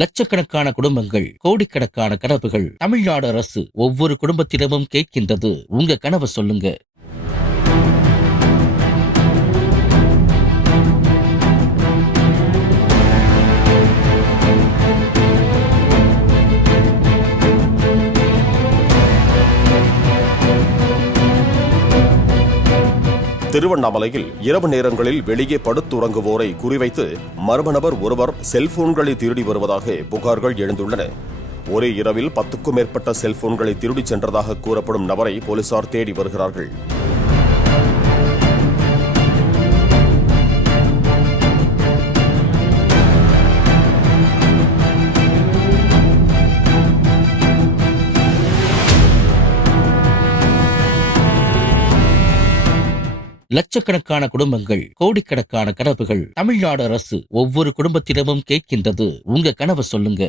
லட்சக்கணக்கான குடும்பங்கள், கோடிக்கணக்கான கனவுகள். தமிழ்நாடு அரசு ஒவ்வொரு குடும்பத்திடமும் கேட்கின்றது, உங்க கனவை சொல்லுங்க. திருவண்ணாமலையில் இரவு நேரங்களில் வெளியே படுத்துறங்குவோரை குறிவைத்து மர்ம நபர் ஒருவர் செல்போன்களை திருடி வருவதாக புகார்கள் எழுந்துள்ளன. ஒரே இரவில் 10க்கும் மேற்பட்ட செல்போன்களை திருடிச் சென்றதாக கூறப்படும் நபரை போலீசார் தேடி வருகிறார்கள். லட்சக்கணக்கான குடும்பங்கள், கோடிக்கணக்கான கனவுகள். தமிழ்நாடு அரசு ஒவ்வொரு குடும்பத்திடமும் கேட்கின்றது, உங்க கனவை சொல்லுங்க.